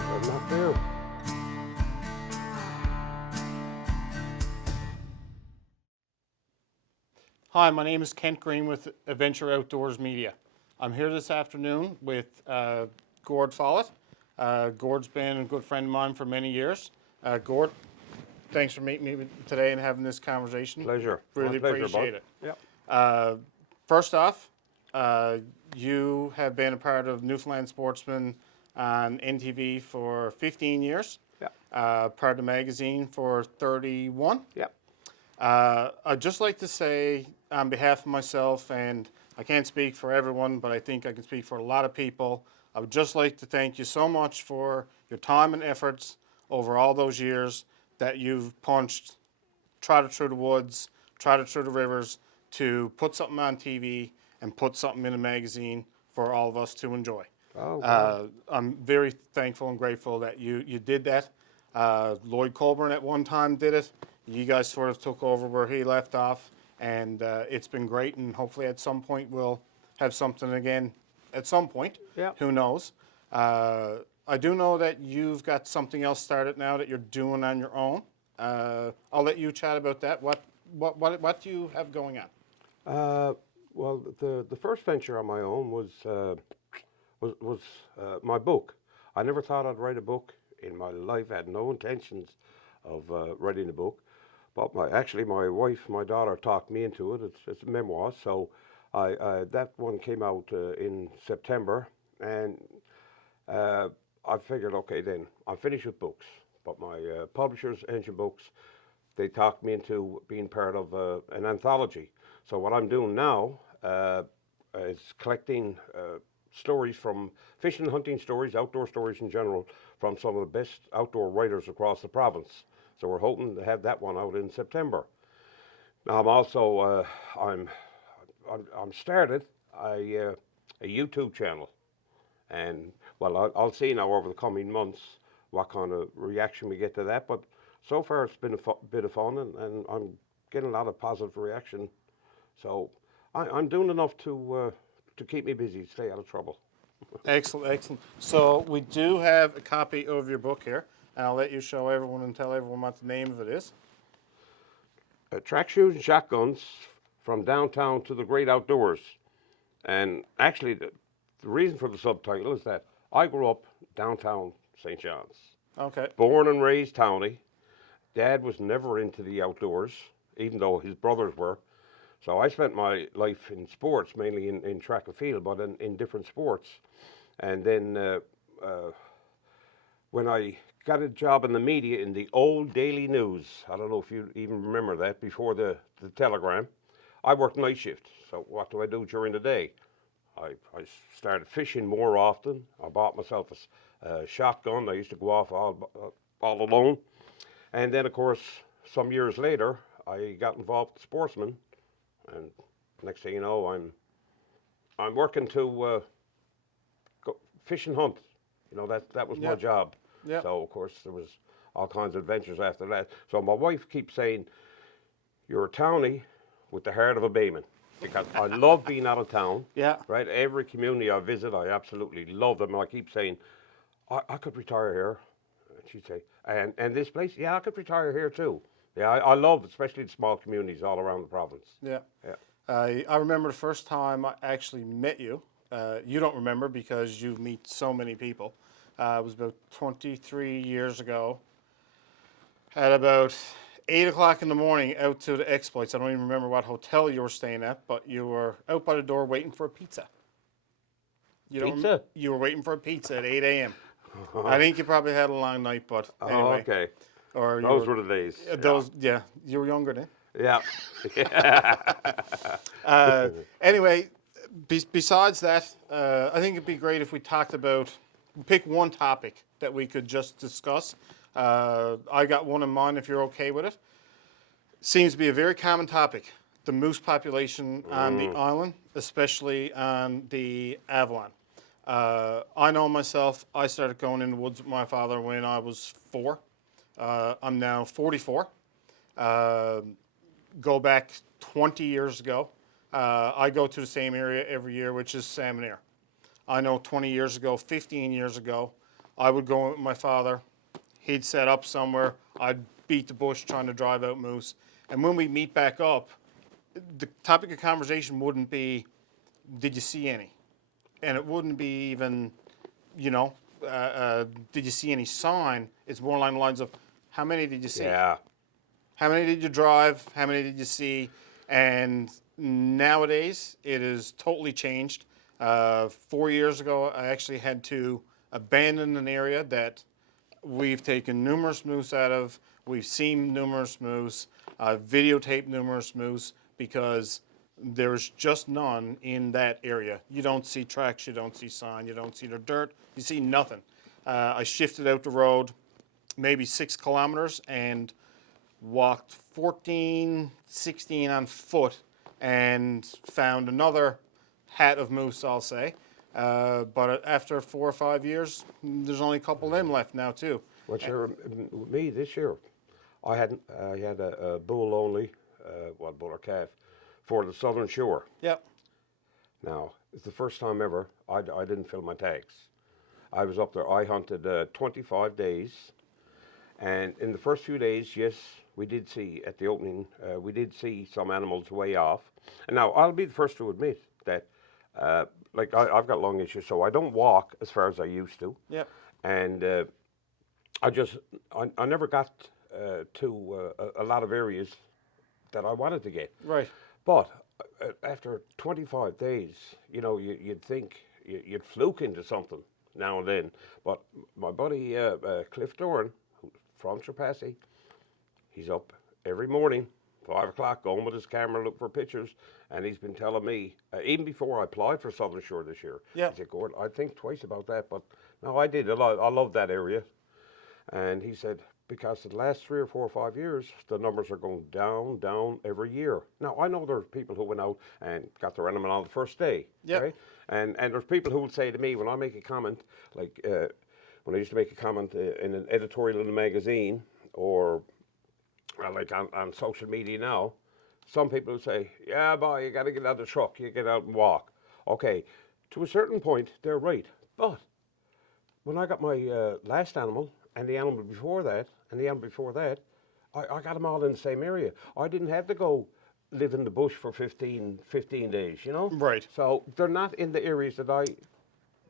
I'm not there. Hi, my name is Kent Green with Adventure Outdoors Media. I'm here this afternoon with Gord Follett. Gord's been a good friend of mine for many years. Gord, thanks for meeting me today and having this conversation. Pleasure. Really My pleasure, appreciate bud. it. Yep. First off, you have been a part of Newfoundland Sportsman on NTV for 15 years. Yep. Part of the magazine for 31. Yep. I'd just like to say, on behalf of myself, and I can't speak for everyone, but I think I can speak for a lot of people, I would just like to thank you so much for your time and efforts over all those years that you've punched, trotted through the woods, trotted through the rivers to put something on TV and put something in a magazine for all of us to enjoy. Oh, wow. I'm very thankful and grateful that you did that. Lloyd Colburn at one time did it. You guys sort of took over where he left off, and it's been great, and hopefully at some point we'll have something again at some point. Yeah. Who knows? I do know that you've got something else started now that you're doing on your own. I'll let you chat about that. What do you have going on? Well, the first venture on my own was my book. I never thought I'd write a book in my life. I had no intentions of writing a book. But my wife, my daughter talked me into it. It's a memoir. So that one came out in September. And I figured, okay, then I'm finished with books. But my publishers, Engine Books, they talked me into being part of an anthology. So what I'm doing now is collecting stories from fishing and hunting stories, outdoor stories in general, from some of the best outdoor writers across the province. So we're hoping to have that one out in September. Now I'm also I'm started a YouTube channel, and well I'll see now over the coming months what kind of reaction we get to that. But so far it's been a bit of fun, and I'm getting a lot of positive reaction. So I'm doing enough to keep me busy, stay out of trouble. Excellent, excellent. So we do have a copy of your book here, and I'll let you show everyone and tell everyone what the name of it is. Track shoes and shotguns from downtown to the great outdoors. And actually, the reason for the subtitle is that I grew up downtown St. John's. Okay. Born and raised townie. Dad was never into the outdoors, even though his brothers were. So I spent my life in sports, mainly in track and field, but in different sports. And then when I got a job in the media in the old Daily News, I don't know if you even remember that, before the telegram, I worked night shift. So what do I do during the day? I started fishing more often. I bought myself a shotgun. I used to go off all alone. And then, of course, some years later, I got involved with Sportsman. And next thing you know, I'm working to go fish and hunt. You know, that was my job. Yep. So of course there was all kinds of adventures after that. So my wife keeps saying, "You're a townie with the heart of a bayman," because I love being out of town. Yeah. Right. Every community I visit, I absolutely love them. And I keep saying, I could retire here. And she'd say, and this place, yeah, I could retire here too. Yeah, I love, especially the small communities all around the province. Yeah. Yeah. I remember the first time I actually met you. You don't remember because you meet so many people. It was about 23 years ago. At about 8 o'clock in the morning, out to the exploits. I don't even remember what hotel you were staying at, but you were out by the door waiting for a pizza. Pizza? You were waiting for a pizza at 8 a.m. I think you probably had a long night, but anyway. Oh, okay. Or Those were the days. Yeah, you were younger then. Yeah. Anyway, besides that, I think it'd be great if we talked about, pick one topic that we could just discuss. I got one in mind if you're okay with it. Seems to be a very common topic, the moose population on the island, especially on the Avalon. I know myself, I started going in the woods with my father when I was 4. I'm now 44. Go back 20 years ago. I go to the same area every year, which is Salmon Air. I know 20 years ago, 15 years ago, I would go with my father. He'd set up somewhere. I'd beat the bush trying to drive out moose. And when we meet back up, the topic of conversation wouldn't be, did you see any? And it wouldn't be even, you know, did you see any sign? It's more along the lines of, how many did you see? Yeah. How many did you drive? How many did you see? And nowadays, it is totally changed. 4 years ago, I actually had to abandon an area that we've taken numerous moose out of. We've seen numerous moose. I've videotaped numerous moose because there's just none in that area. You don't see tracks, you don't see sign, you don't see the dirt, you see nothing. I shifted out the road maybe 6 kilometers and walked 14, 16 on foot and found another hat of moose, I'll say. But after 4 or 5 years, there's only a couple of them left now too. What's your, me this year, I had a bull only, bull or calf, for the southern shore. Yep. Now, it's the first time ever I didn't fill my tags. I was up there, I hunted 25 days, and in the first few days, yes, we did see at the opening, we did see some animals way off. And now, I'll be the first to admit that, like I've got lung issues, so I don't walk as far as I used to. Yep. And I never got to a lot of areas that I wanted to get. Right. But after 25 days, you know, you'd think you'd fluke into something now and then. But my buddy Cliff Doran, from Trapassi, he's up every morning, 5 o'clock, going with his camera, looking for pictures. And he's been telling me, even before I applied for Southern Shore this year, Yep. he said, Gordon, I think twice about that. But no, I did. I love that area. And he said, because the last 3 or 4 or 5 years, the numbers are going down, down every year. Now, I know there's people who went out and got their animal on the first day, Yep. right? And there's people who will say to me, when I make a comment, like when I used to make a comment in an editorial in a magazine or like on social media now, some people will say, yeah, boy, you got to get out of the truck, you get out and walk. Okay, to a certain point, they're right. But when I got my last animal, and the animal before that, and the animal before that, I got them all in the same area. I didn't have to go live in the bush for 15 days, you know? Right. So they're not in the areas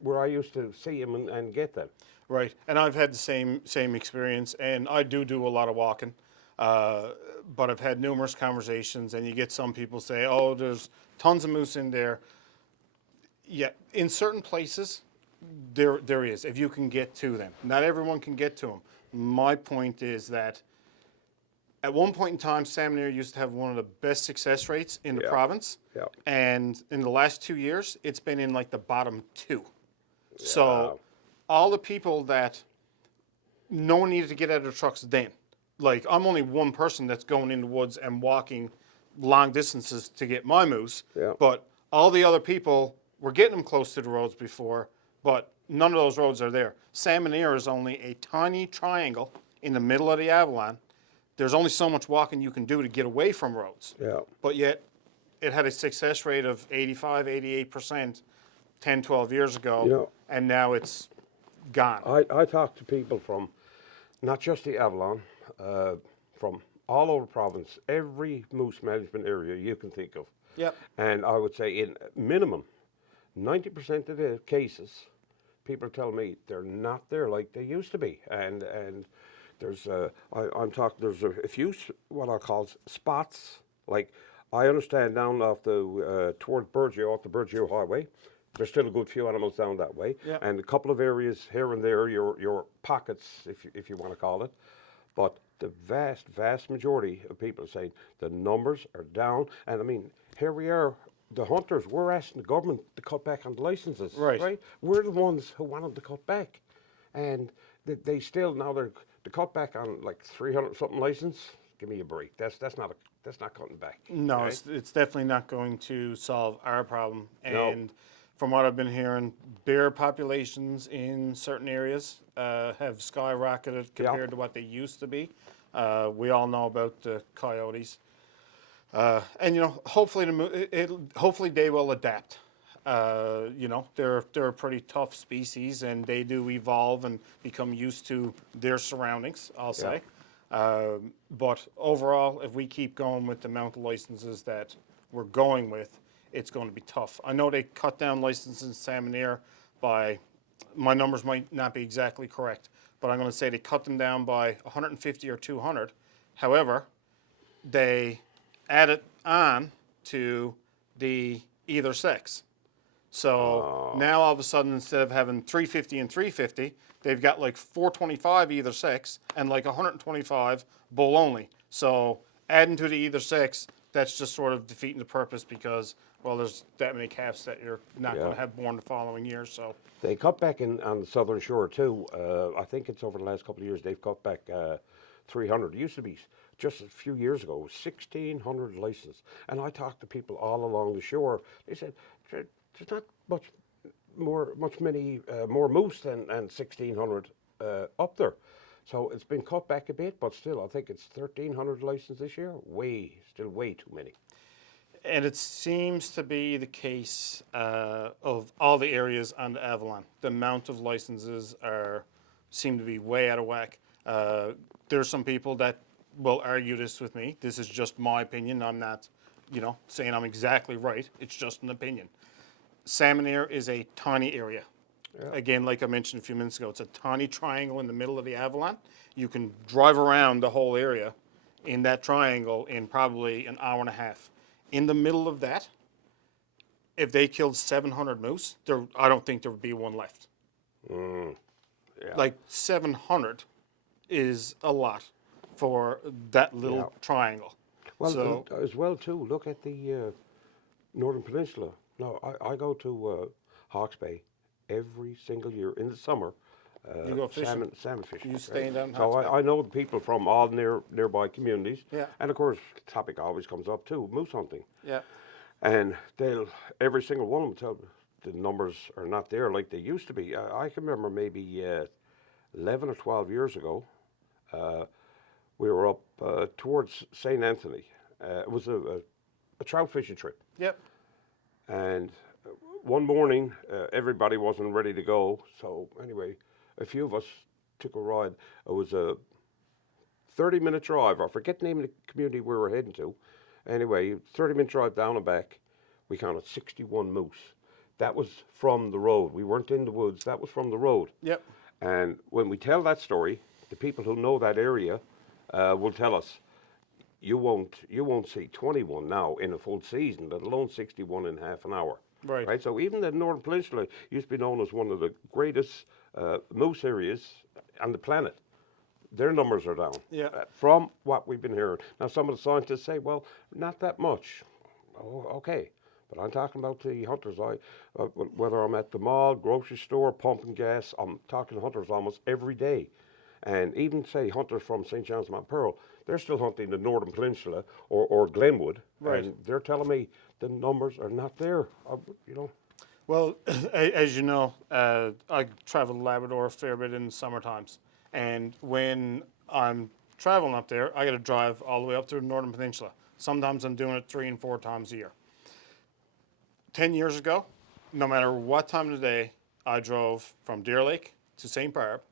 where I used to see them and get them. Right. And I've had the same experience, and I do a lot of walking. But I've had numerous conversations, and you get some people say, oh, there's tons of moose in there. Yeah, in certain places, there is, if you can get to them. Not everyone can get to them. My point is that at one point in time, salmon ear used to have one of the best success rates in the province. Yeah. And in the last 2 years, it's been in like the bottom 2. Yeah. So all the people that no one needed to get out of their trucks then. Like, I'm only one person that's going in the woods and walking long distances to get my moose. Yeah. But all the other people were getting them close to the roads before, but none of those roads are there. Salmon Ear is only a tiny triangle in the middle of the Avalon. There's only so much walking you can do to get away from roads. Yeah. But yet, it had a success rate of 85, 88% 10, 12 years ago, You know, and now it's gone. I talk to people from not just the Avalon, from all over the province, every moose management area you can think of. Yep. And I would say in minimum 90% of the cases, people are telling me they're not there like they used to be. And there's I'm talking, there's a few what I call spots. Like I understand down off the towards Burgeo, off the Burgeo Highway, there's still a good few animals down that way. Yep. And a couple of areas here and there, your pockets, if you want to call it. But the vast majority of people are saying the numbers are down. And I mean, here we are, the hunters, we're asking the government to cut back on the licenses. Right. We're the ones who wanted to cut back. And they still, now they're to cut back on like 300 something license. Give me a break. That's not cutting back. No, right? it's definitely not going to solve our problem. No. And from what I've been hearing, bear populations in certain areas have skyrocketed compared to what they used to be. We all know about the coyotes. And you know, hopefully hopefully they will adapt. You know, they're a pretty tough species, and they do evolve and become used to their surroundings, I'll say. But overall, if we keep going with the amount of licenses that we're going with, it's going to be tough. I know they cut down licenses in Salmon by, my numbers might not be exactly correct, but I'm going to say they cut them down by 150 or 200. However, they added on to the either sex. So now all of a sudden, instead of having 350 and 350, they've got like 425 either sex and like 125 bull only. So adding to the either sex, that's just sort of defeating the purpose because, well, there's that many calves that you're not going to have born the following year. So They cut back on the southern shore too. I think it's over the last couple of years they've cut back 300. It used to be just a few years ago 1,600 licenses, and I talked to people all along the shore. They said there's not more moose than 1,600 up there. So it's been cut back a bit, but still, I think it's 1,300 licenses this year. Still way too many. and it seems to be the case of all the areas on the Avalon. The amount of licenses seem to be way out of whack. There's some people that will argue this with me. This is just my opinion. I'm not, saying I'm exactly right. It's just an opinion. Salmon Air is a tiny area. Yeah. Again, like I mentioned a few minutes ago, it's a tiny triangle in the middle of the Avalon. You can drive around the whole area in that triangle in probably an hour and a half. In the middle of that, if they killed 700 moose, I don't think there would be one left. Yeah. Like 700 is a lot for that little triangle. Well, so, as well too, look at the Northern Peninsula. No, I go to Hawke's Bay every single year in the summer. You go fishing? Salmon fishing. You staying down in So Hawke's Bay? I know the people from all nearby communities. Yeah. And of course, the topic always comes up too, moose hunting. Yeah. And every single one of them tell the numbers are not there like they used to be. I can remember maybe 11 or 12 years ago, we were up towards St. Anthony. It was a trout fishing trip. Yep. And one morning, everybody wasn't ready to go. So anyway, a few of us took a ride. It was a 30-minute drive. I forget the name of the community we were heading to. Anyway, 30-minute drive down and back. We counted 61 moose. That was from the road. We weren't in the woods. That was from the road. Yep. And when we tell that story, the people who know that area will tell us, you won't see 21 now in a full season, let alone 61 in half an hour. Right. So even the Northern Peninsula used to be known as one of the greatest moose areas on the planet. Their numbers are down. Yeah. From what we've been hearing. Now some of the scientists say, well, not that much. Oh, okay. But I'm talking about the hunters. Whether I'm at the mall, grocery store, pumping gas, I'm talking to hunters almost every day. And even say hunters from St. John's Mount Pearl, they're still hunting the Northern Peninsula or Glenwood. Right. And they're telling me the numbers are not there, Well, as you know, I travel to Labrador a fair bit in the summer times. And when I'm traveling up there, I got to drive all the way up to the Northern Peninsula. Sometimes I'm doing it 3 and 4 times a year. 10 years ago, no matter what time of the day, I drove from Deer Lake to St. Barb.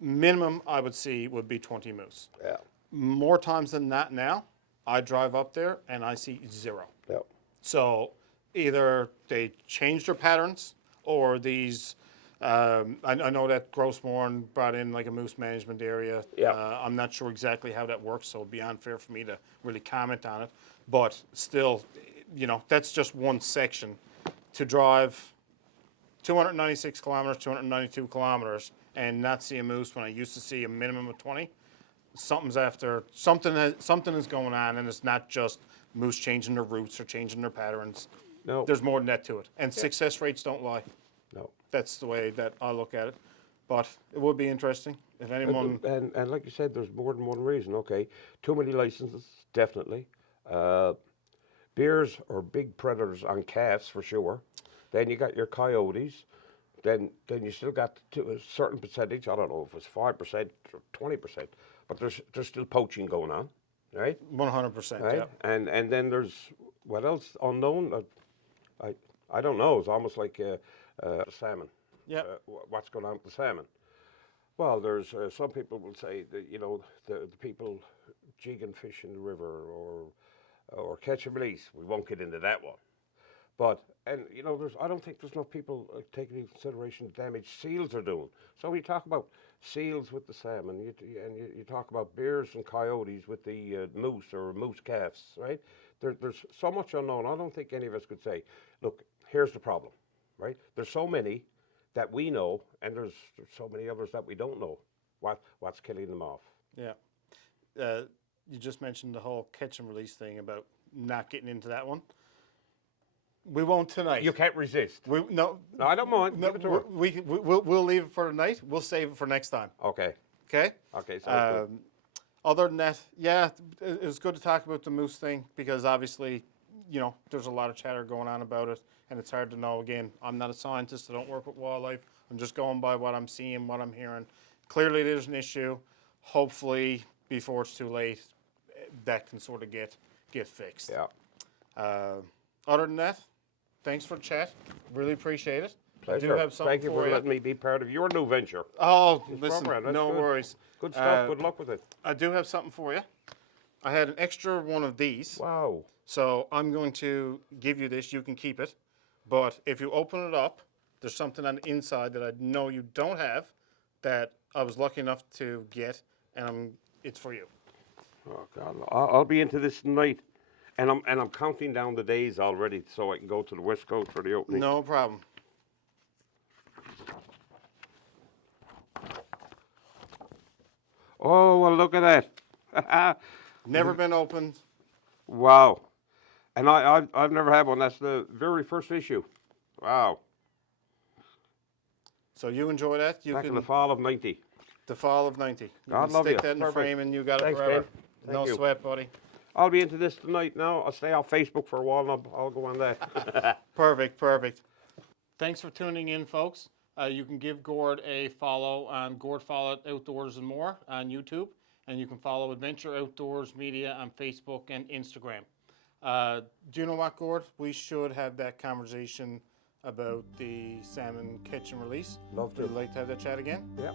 Minimum I would see would be 20 moose. Yeah. More times than that now, I drive up there and I see 0. Yeah. So either they changed their patterns or these, I know that Grossmorn brought in like a moose management area. Yeah. I'm not sure exactly how that works, so it'd be unfair for me to really comment on it. But still, that's just one section. To drive 296 kilometers, 292 kilometers, and not see a moose when I used to see a minimum of 20, something is going on, and it's not just moose changing their routes or changing their patterns. No. There's more than that to it, and success rates don't lie. No. That's the way that I look at it. But it would be interesting if anyone. And like you said, there's more than one reason. Okay, too many licenses, definitely. Bears are big predators on calves for sure. Then you got your coyotes. Then you still got a certain percentage. I don't know if it's 5% or 20%, but there's still poaching going on, right? 100%. Right. Yeah. And then there's what else unknown? I don't know. It's almost like salmon. Yep. What's going on with the salmon? Well, there's some people will say that the people jigging fish in the river or catch and release. We won't get into that one. But I don't think there's enough people taking into consideration the damage seals are doing. So when you talk about seals with the salmon, you talk about bears and coyotes with the moose or moose calves, right? There's so much unknown. I don't think any of us could say, look, here's the problem, right? There's so many that we know, and there's so many others that we don't know. What's killing them off? Yeah. You just mentioned the whole catch and release thing about not getting into that one. We won't tonight. You can't resist. No, I don't mind. no, Give it to her. we'll leave it for tonight. We'll save it for next time. Okay. Okay? Okay, sounds good. Other than that, yeah, it was good to talk about the moose thing because obviously, there's a lot of chatter going on about it, and it's hard to know. Again, I'm not a scientist. I don't work with wildlife. I'm just going by what I'm seeing, what I'm hearing. Clearly, there's an issue. Hopefully, before it's too late, that can sort of get fixed. Yeah. Other than that, thanks for the chat. Really appreciate it. Pleasure. I do have something Thank you for letting me be part of your new venture. Oh, listen, program. That's no good. worries. Good stuff. Good luck with it. I do have something for you. I had an extra one of these. Wow. So I'm going to give you this. You can keep it. But if you open it up, there's something on the inside that I know you don't have that I was lucky enough to get, and it's for you. Oh God, I'll be into this tonight, and I'm counting down the days already so I can go to the West Coast for the opening. No problem. Oh well, look at that. Never been opened. Wow. And I've never had one. That's the very first issue. Wow. So you enjoy that. You Back can in the fall of '90. the fall of '90. You God can love stick you. that in the Perfect. frame, and you got Thanks, it forever. Ben. No Thank you. sweat, buddy. I'll be into this tonight now. I'll stay on Facebook for a while and I'll go on that. Perfect, perfect. Thanks for tuning in, folks. You can give Gord a follow on Gord Follett Outdoors and More on YouTube, and you can follow Adventure Outdoors Media on Facebook and Instagram. Do you know what, Gord? We should have that conversation about the salmon catch and release. Love to. Would you like to have that chat again? Yep.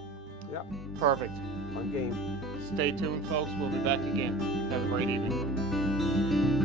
Yep. Perfect. I'm game. Stay tuned, folks. We'll be back again. Have a great evening.